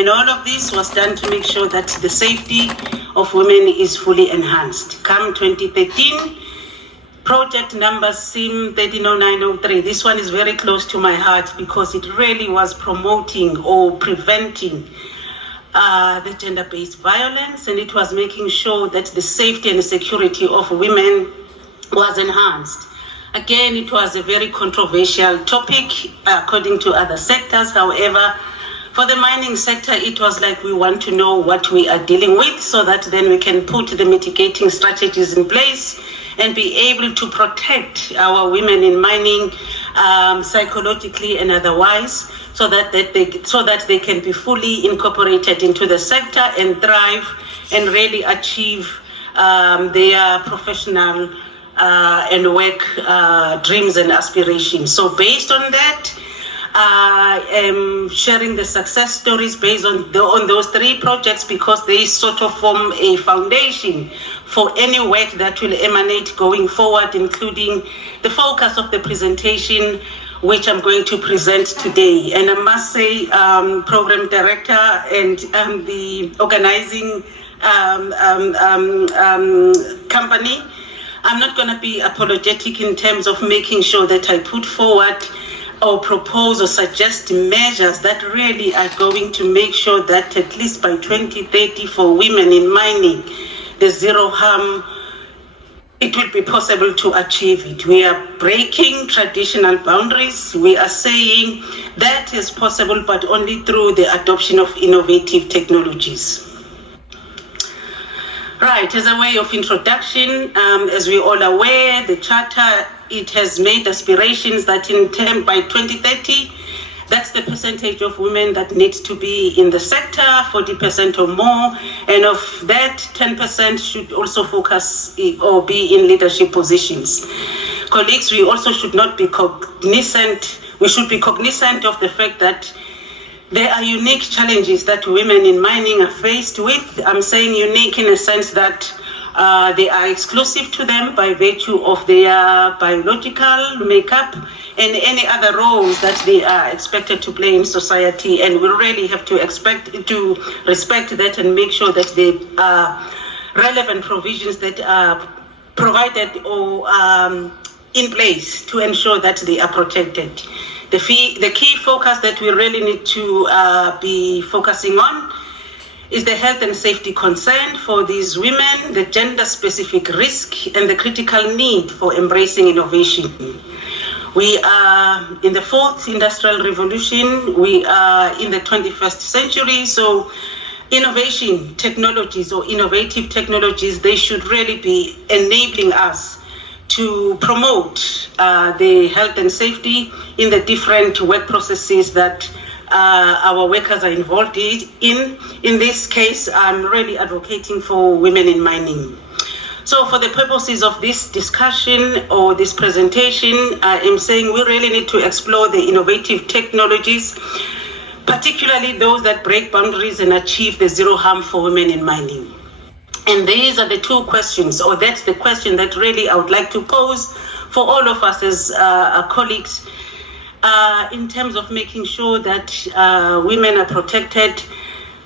And all of this was done to make sure that the safety of women is fully enhanced. Come 2013, project number SIM 130903. This one is very close to my heart because it really was promoting or preventing the gender-based violence, and it was making sure that the safety and security of women was enhanced. Again, it was a very controversial topic according to other sectors. However, for the mining sector, it was like we want to know what we are dealing with so that then we can put the mitigating strategies in place and be able to protect our women in mining psychologically and otherwise, so that they can be fully incorporated into the sector and thrive and really achieve their professional and work dreams and aspirations. So based on that, I am sharing the success stories based on those three projects because they sort of form a foundation for any work that will emanate going forward, including the focus of the presentation which I'm going to present today. And I must say, Program Director and the organizing company, I'm not going to be apologetic in terms of making sure that I put forward or propose or suggest measures that really are going to make sure that at least by 2030 for women in mining, the zero harm, it will be possible to achieve it. We are breaking traditional boundaries. We are saying that is possible, but only through the adoption of innovative technologies. Right, as a way of introduction, as we're all aware, the Charter, it has made aspirations that by 2030, that's the percentage of women that needs to be in the sector, 40% or more, and of that, 10% should also focus or be in leadership positions. Colleagues, we also should not be cognizant, we should be cognizant of the fact that there are unique challenges that women in mining are faced with. I'm saying unique in a sense that they are exclusive to them by virtue of their biological makeup and any other roles that they are expected to play in society. And we really have to respect that and make sure that the relevant provisions that are provided or in place to ensure that they are protected. The key focus that we really need to be focusing on is the health and safety concern for these women, the gender-specific risk, and the critical need for embracing innovation. We are in the fourth industrial revolution. We are in the 21st century. So innovation technologies or innovative technologies, they should really be enabling us to promote the health and safety in the different work processes that our workers are involved in. In this case, I'm really advocating for women in mining. So for the purposes of this discussion or this presentation, I am saying we really need to explore the innovative technologies, particularly those that break boundaries and achieve the zero harm for women in mining. And these are the two questions, or that's the question that really I would like to pose for all of us as colleagues in terms of making sure that women are protected.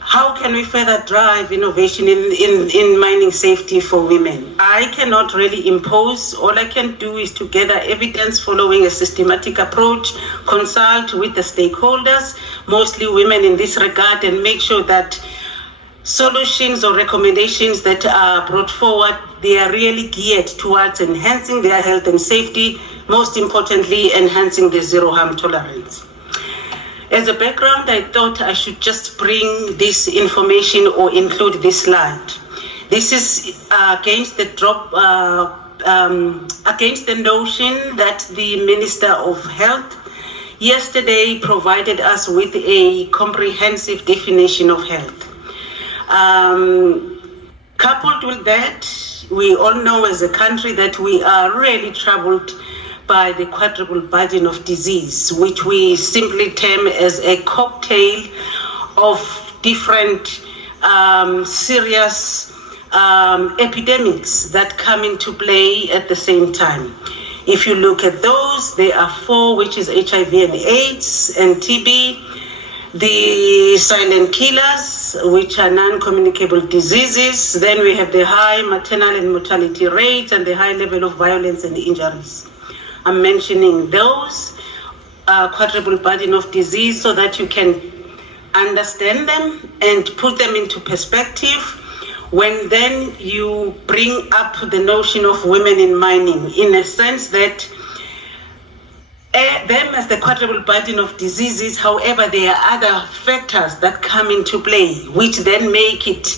How can we further drive innovation in mining safety for women? I cannot really impose. All I can do is to gather evidence following a systematic approach, consult with the stakeholders, mostly women in this regard, and make sure that solutions or recommendations that are brought forward, they are really geared towards enhancing their health and safety, most importantly, enhancing the zero harm tolerance. As a background, I thought I should just bring this information or include this slide. This is against the notion that the Minister of Health yesterday provided us with a comprehensive definition of health. Coupled with that, we all know as a country that we are really troubled by the quadruple burden of disease, which we simply term as a cocktail of different serious epidemics that come into play at the same time. If you look at those, there are four, which is HIV and AIDS and TB. the silent killers, which are non-communicable diseases. Then we have the high maternal and mortality rates and the high level of violence and injuries. I'm mentioning those quadruple burden of disease so that you can understand them and put them into perspective when then you bring up the notion of women in mining, in a sense that them as the quadruple burden of diseases. However, there are other factors that come into play, which then make it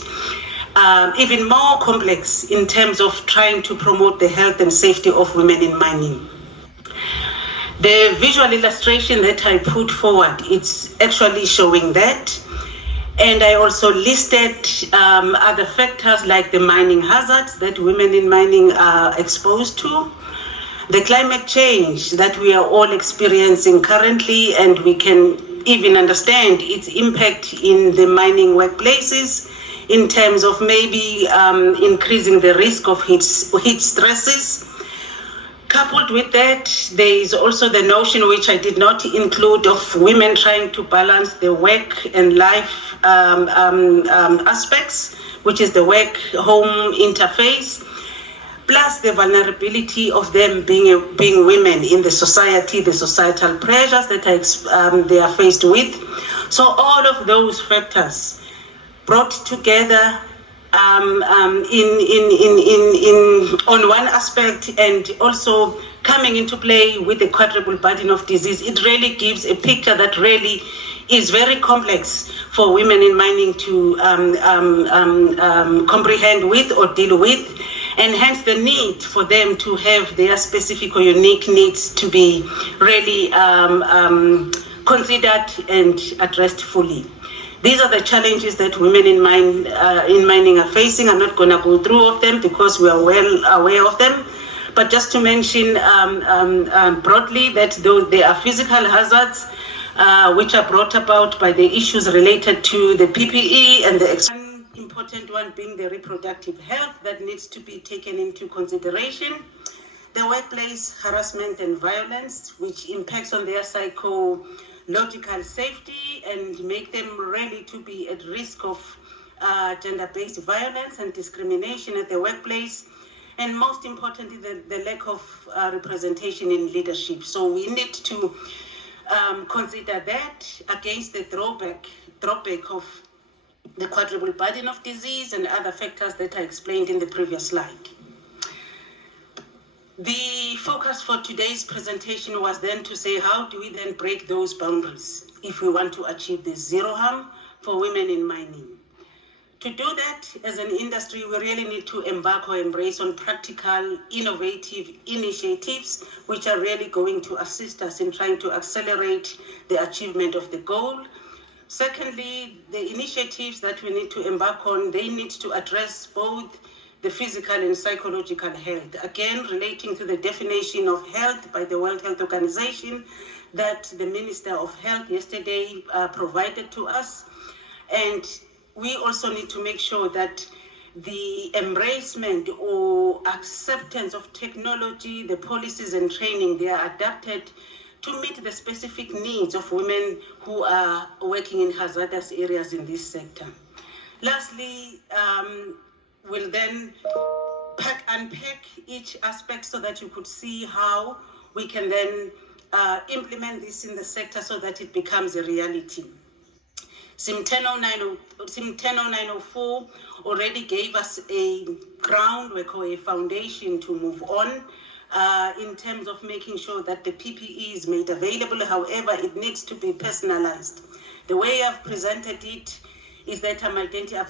even more complex in terms of trying to promote the health and safety of women in mining. The visual illustration that I put forward, it's actually showing that. And I also listed other factors like the mining hazards that women in mining are exposed to, the climate change that we are all experiencing currently, and we can even understand its impact in the mining workplaces in terms of maybe increasing the risk of heat stresses. Coupled with that, there is also the notion, which I did not include, of women trying to balance the work and life aspects, which is the work-home interface, plus the vulnerability of them being women in the society, the societal pressures that they are faced with. So all of those factors brought together on one aspect, and also coming into play with the quadruple burden of disease, it really gives a picture that really is very complex for women in mining to comprehend with or deal with, and hence the need for them to have their specific or unique needs to be really considered and addressed fully. These are the challenges that women in mining are facing. I'm not going to go through all of them because we are well aware of them. But just to mention broadly that there are physical hazards which are brought about by the issues related to the PPE, and the important one being the reproductive health that needs to be taken into consideration. The workplace harassment and violence, which impacts on their psychological safety and make them really to be at risk of gender-based violence and discrimination at the workplace. And most importantly, the lack of representation in leadership. So we need to consider that against the drawback of the quadruple burden of disease and other factors that I explained in the previous slide. The focus for today's presentation was then to say, how do we then break those boundaries if we want to achieve this zero harm for women in mining? To do that, as an industry, we really need to embark or embrace on practical, innovative initiatives, which are really going to assist us in trying to accelerate the achievement of the goal. Secondly, the initiatives that we need to embark on, they need to address both the physical and psychological health. Again, relating to the definition of health by the World Health Organization that the Minister of Health yesterday provided to us. And we also need to make sure that the embracement or acceptance of technology, the policies and training, they are adapted to meet the specific needs of women who are working in hazardous areas in this sector. Lastly, we'll then unpack each aspect so that you could see how we can then implement this in the sector so that it becomes a reality. SIM 10904 already gave us a groundwork or a foundation to move on in terms of making sure that the PPE is made available. However, it needs to be personalized. The way I've presented it is that I've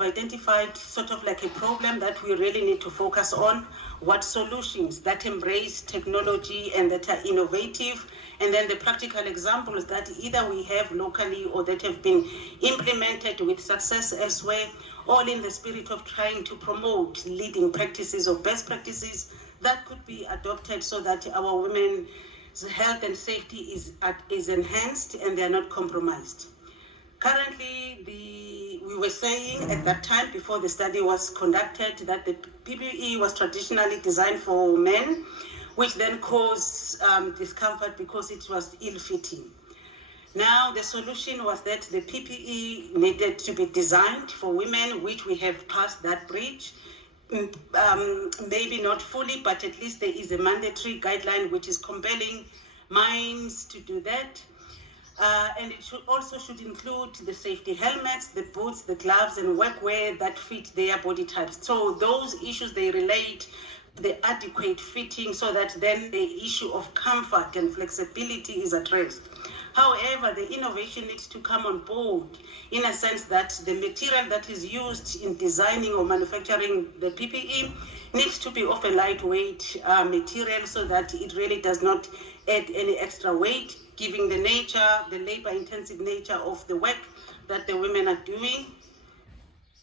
identified sort of like a problem that we really need to focus on, what solutions that embrace technology and that are innovative, and then the practical examples that either we have locally or that have been implemented with success elsewhere, all in the spirit of trying to promote leading practices or best practices that could be adopted so that our women's health and safety is enhanced and they are not compromised. Currently, we were saying at that time before the study was conducted that the PPE was traditionally designed for men, which then caused discomfort because it was ill-fitting. Now, the solution was that the PPE needed to be designed for women, which we have passed that bridge. Maybe not fully, but at least there is a mandatory guideline which is compelling mines to do that. And it should include the safety helmets, the boots, the gloves, and workwear that fit their body types. So those issues, they relate the adequate fitting so that then the issue of comfort and flexibility is addressed. However, the innovation needs to come on board in a sense that the material that is used in designing or manufacturing the PPE needs to be of a lightweight material so that it really does not add any extra weight, given the nature, the labor-intensive nature of the work that the women are doing.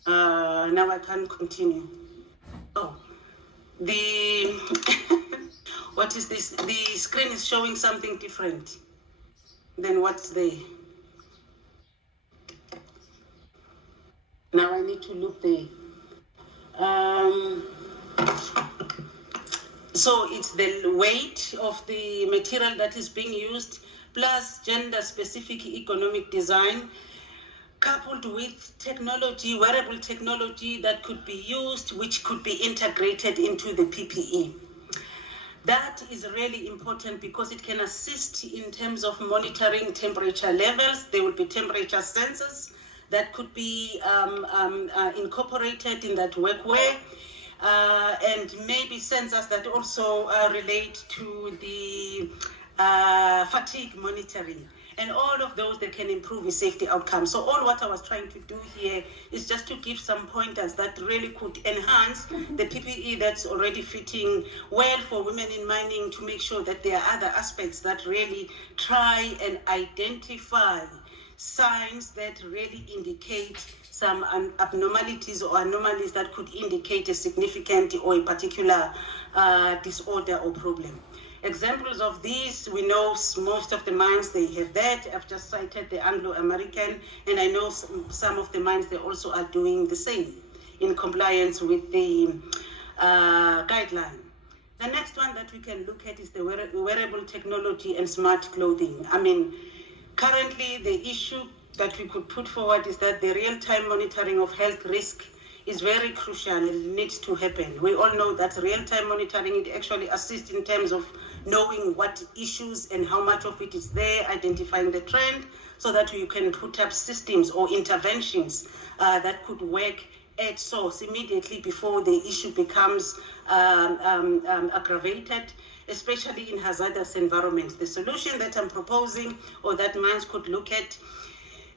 Now I can continue. Oh, what is this? The screen is showing something different than what's there. Now I need to look there. So it's the weight of the material that is being used, plus gender-specific economic design, coupled with technology, wearable technology that could be used, which could be integrated into the PPE. That is really important because it can assist in terms of monitoring temperature levels. There will be temperature sensors that could be incorporated in that workwear, and maybe sensors that also relate to the fatigue monitoring. And all of those, they can improve the safety outcomes. So all what I was trying to do here is just to give some pointers that really could enhance the PPE that's already fitting well for women in mining, to make sure that there are other aspects that really try and identify signs that really indicate some abnormalities or anomalies that could indicate a significant or a particular disorder or problem. Examples of these, we know most of the mines, they have that. I've just cited the Anglo-American, and I know some of the mines, they also are doing the same in compliance with the guideline. The next one that we can look at is the wearable technology and smart clothing. I mean, currently the issue that we could put forward is that the real-time monitoring of health risk is very crucial and it needs to happen. We all know that real-time monitoring, it actually assists in terms of knowing what issues and how much of it is there, identifying the trend, so that you can put up systems or interventions that could work at source immediately before the issue becomes aggravated, especially in hazardous environments. The solution that I'm proposing, or that mines could look at,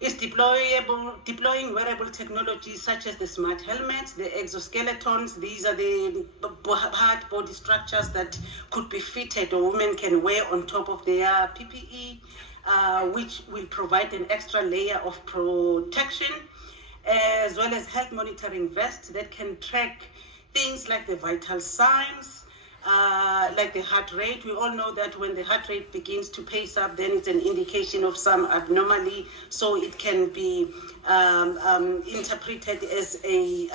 is deploying wearable technologies such as the smart helmets, the exoskeletons. These are the hard body structures that could be fitted or women can wear on top of their PPE, which will provide an extra layer of protection, as well as health monitoring vests that can track things like the vital signs, like the heart rate. We all know that when the heart rate begins to pace up, then it's an indication of some abnormality. So it can be interpreted as a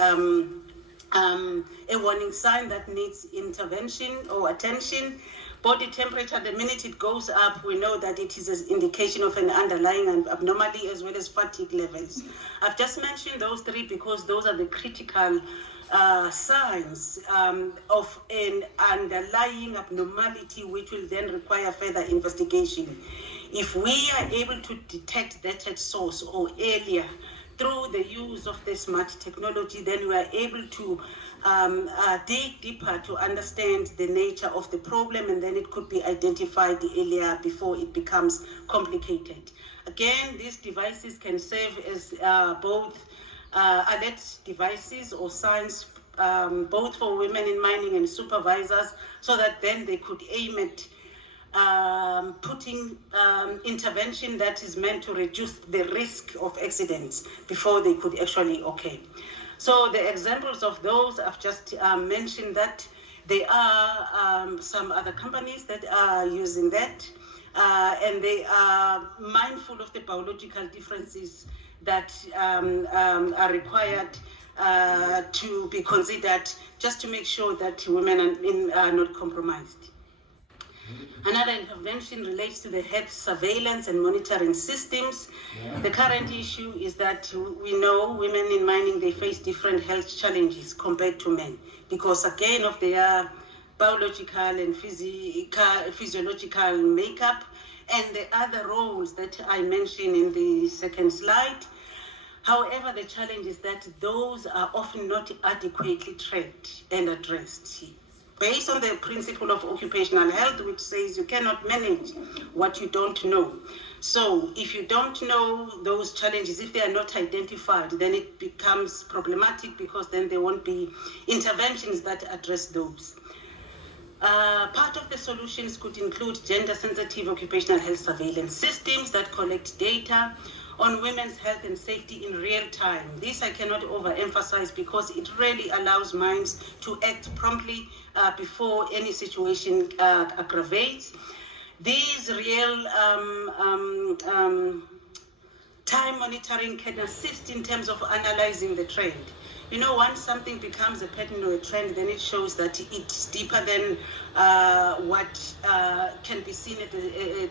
warning sign that needs intervention or attention. Body temperature, the minute it goes up, we know that it is an indication of an underlying abnormality, as well as fatigue levels. I've just mentioned those three because those are the critical signs of an underlying abnormality, which will then require further investigation. If we are able to detect that at source or earlier through the use of the smart technology, then we are able to dig deeper to understand the nature of the problem, and then it could be identified earlier before it becomes complicated. Again, these devices can serve as both alert devices or signs, both for women in mining and supervisors, so that then they could aim at putting intervention that is meant to reduce the risk of accidents before they could actually occur. So the examples of those, I've just mentioned that there are some other companies that are using that, and they are mindful of the biological differences that are required to be considered, just to make sure that women are not compromised. Another intervention relates to the health surveillance and monitoring systems. The current issue is that we know women in mining, they face different health challenges compared to men because, again, of their biological and physiological makeup and the other roles that I mentioned in the second slide. However, the challenge is that those are often not adequately trained and addressed. Based on the principle of occupational health, which says you cannot manage what you don't know. So if you don't know those challenges, if they are not identified, then it becomes problematic because then there won't be interventions that address those. Part of the solutions could include gender-sensitive occupational health surveillance systems that collect data on women's health and safety in real time. This I cannot overemphasize because it really allows mines to act promptly before any situation aggravates. These real time monitoring can assist in terms of analyzing the trend. You know, once something becomes a pattern or a trend, then it shows that it's deeper than what can be seen at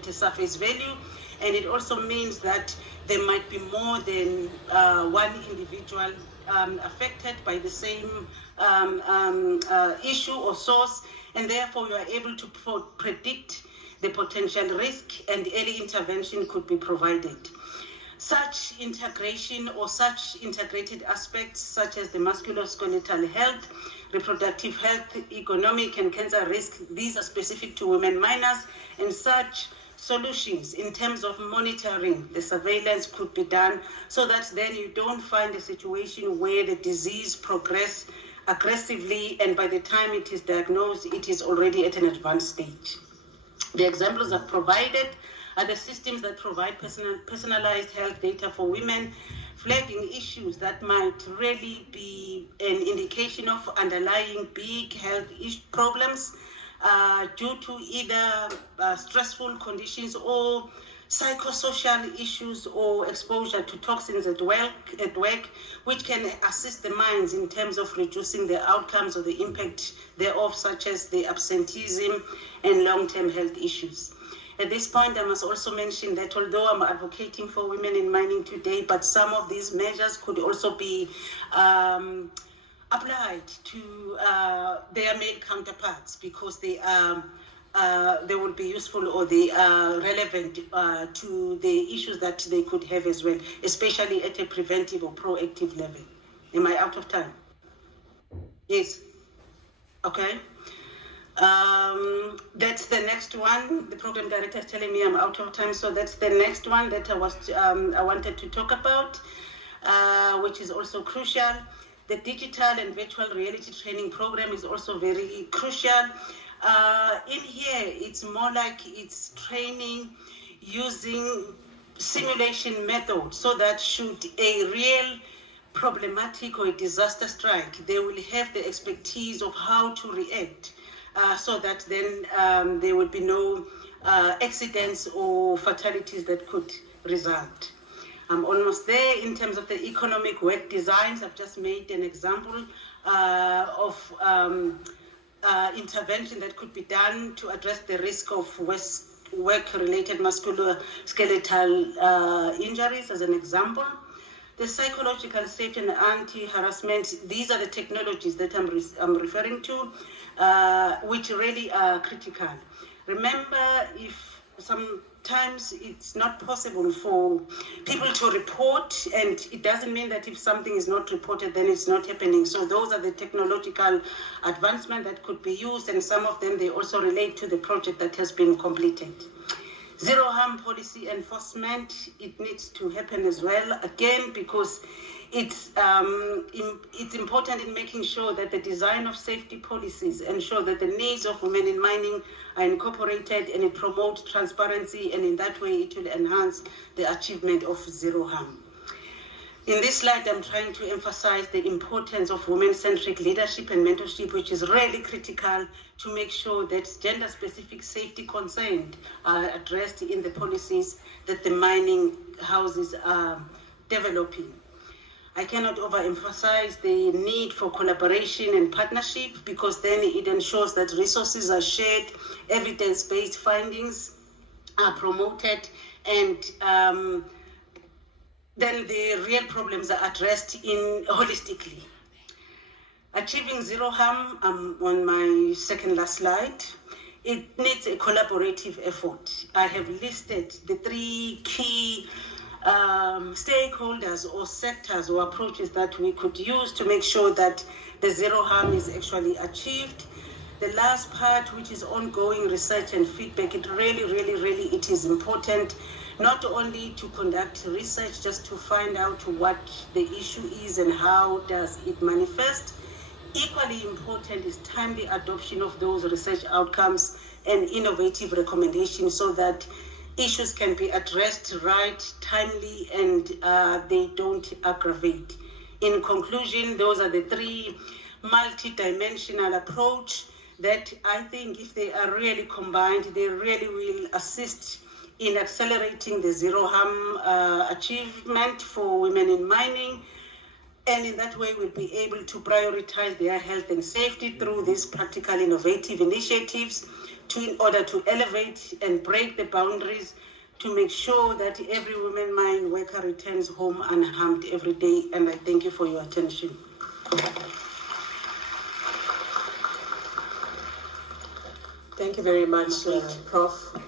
the surface value. And it also means that there might be more than one individual affected by the same issue or source, and therefore you are able to predict the potential risk and early intervention could be provided. Such integration or such integrated aspects such as the musculoskeletal health, reproductive health, economic and cancer risk, these are specific to women miners, and such solutions in terms of monitoring the surveillance could be done so that then you don't find a situation where the disease progresses aggressively and by the time it is diagnosed, it is already at an advanced stage. The examples I've provided are the systems that provide personalized health data for women, flagging issues that might really be an indication of underlying big health problems due to either stressful conditions or psychosocial issues or exposure to toxins at work, which can assist the mines in terms of reducing the outcomes or the impact thereof, such as the absenteeism and long-term health issues. At this point, I must also mention that although I'm advocating for women in mining today, but some of these measures could also be applied to their male counterparts because they will be useful or they are relevant to the issues that they could have as well, especially at a preventive or proactive level. Am I out of time? Yes. Okay. That's the next one. The program director is telling me I'm out of time, so that's the next one that I wanted to talk about, which is also crucial. The digital and virtual reality training program is also very crucial. In here, it's more like it's training using simulation method so that should a real problematic or a disaster strike, they will have the expertise of how to react so that then there will be no accidents or fatalities that could result. I'm almost there in terms of the economic work designs. I've just made an example of intervention that could be done to address the risk of work-related musculoskeletal injuries as an example. The psychological safety and anti-harassment, these are the technologies that I'm referring to, which really are critical. Remember, if sometimes it's not possible for people to report, and it doesn't mean that if something is not reported, then it's not happening. So those are the technological advancements that could be used, and some of them, they also relate to the project that has been completed. Zero harm policy enforcement, it needs to happen as well, again, because it's important in making sure that the design of safety policies ensure that the needs of women in mining are incorporated, and it promotes transparency, and in that way it will enhance the achievement of zero harm. In this slide, I'm trying to emphasize the importance of women-centric leadership and mentorship, which is really critical to make sure that gender-specific safety concerns are addressed in the policies that the mining houses are developing. I cannot overemphasize the need for collaboration and partnership, because then it ensures that resources are shared, evidence-based findings are promoted, and then the real problems are addressed holistically. Achieving zero harm, on my second last slide, it needs a collaborative effort. I have listed the 3 key stakeholders or sectors or approaches that we could use to make sure that the zero harm is actually achieved. The last part, which is ongoing research and feedback, it really it is important not only to conduct research just to find out what the issue is and how does it manifest. Equally important is timely adoption of those research outcomes and innovative recommendations so that issues can be addressed right, timely, and they don't aggravate. In conclusion, those are the 3 multi-dimensional approach that I think if they are really combined, they really will assist in accelerating the zero harm achievement for women in mining. And in that way, we'll be able to prioritize their health and safety through these practical innovative initiatives in order to elevate and break the boundaries to make sure that every woman mine worker returns home unharmed every day. And I thank you for your attention. Thank you very much, Prof.